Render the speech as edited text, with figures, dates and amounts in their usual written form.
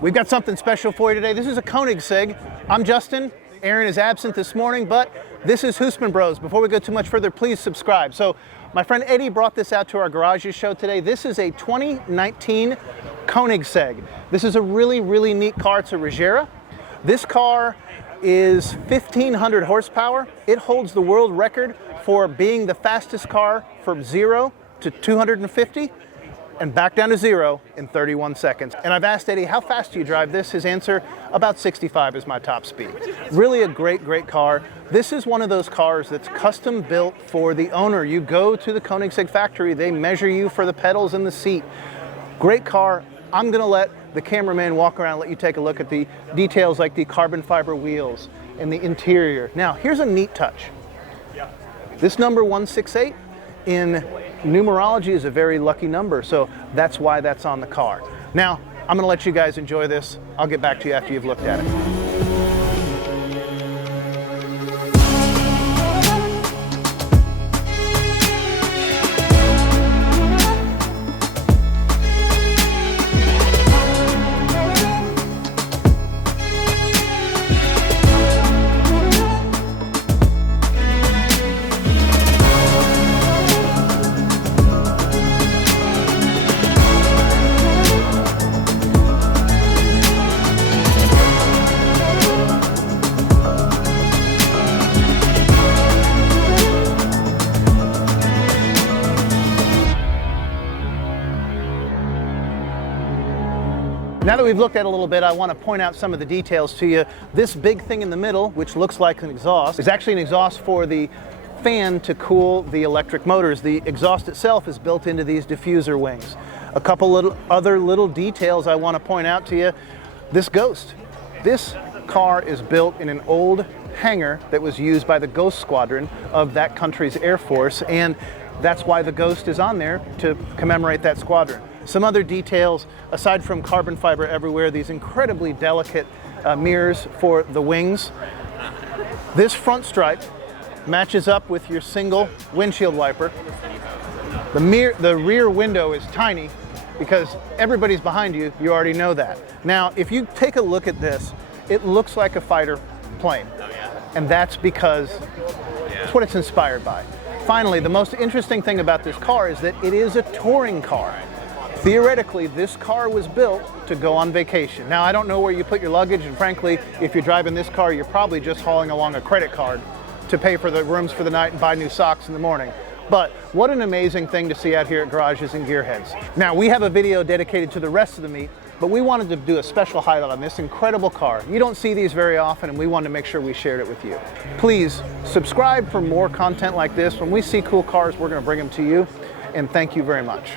We've got something special for you today. This is a Koenigsegg. I'm Justin. Aaron is absent this morning, but this is Husman Bros. Before we go too much further, please subscribe. So my friend Eddie brought this out to our Garages show today. This is a 2019 Koenigsegg. This is a really, really neat car. It's a Regera. This car is 1,500 horsepower. It holds the world record for being the fastest car from 0 to 250 and back down to 0 in 31 seconds. And I've asked Eddie, how fast do you drive this? His answer, about 65 is my top speed. Really a great, great car. This is one of those cars that's custom built for the owner. You go to the Koenigsegg factory, they measure you for the pedals and the seat. Great car. I'm gonna let the cameraman walk around and let you take a look at the details like the carbon fiber wheels and the interior. Now, here's a neat touch. This number 168 in numerology is a very lucky number, so that's why that's on the car. Now, I'm gonna let you guys enjoy this. I'll get back to you after you've looked at it. Now that we've looked at it a little bit, I want to point out some of the details to you. This big thing in the middle, which looks like an exhaust, is actually an exhaust for the fan to cool the electric motors. The exhaust itself is built into these diffuser wings. A couple other little details I want to point out to you. This Ghost. This car is built in an old hangar that was used by the Ghost Squadron of that country's Air Force, and that's why the Ghost is on there, to commemorate that squadron. Some other details, aside from carbon fiber everywhere, these incredibly delicate mirrors for the wings. This front stripe matches up with your single windshield wiper. The rear window is tiny because everybody's behind you, you already know that. Now, if you take a look at this, it looks like a fighter plane. And that's because it's what it's inspired by. Finally, the most interesting thing about this car is that it is a touring car. Theoretically, this car was built to go on vacation. Now, I don't know where you put your luggage, and frankly, if you're driving this car, you're probably just hauling along a credit card to pay for the rooms for the night and buy new socks in the morning. But what an amazing thing to see out here at Garages and Gearheads. Now, we have a video dedicated to the rest of the meet, but we wanted to do a special highlight on this incredible car. You don't see these very often, and we wanted to make sure we shared it with you. Please subscribe for more content like this. When we see cool cars, we're going to bring them to you, and thank you very much.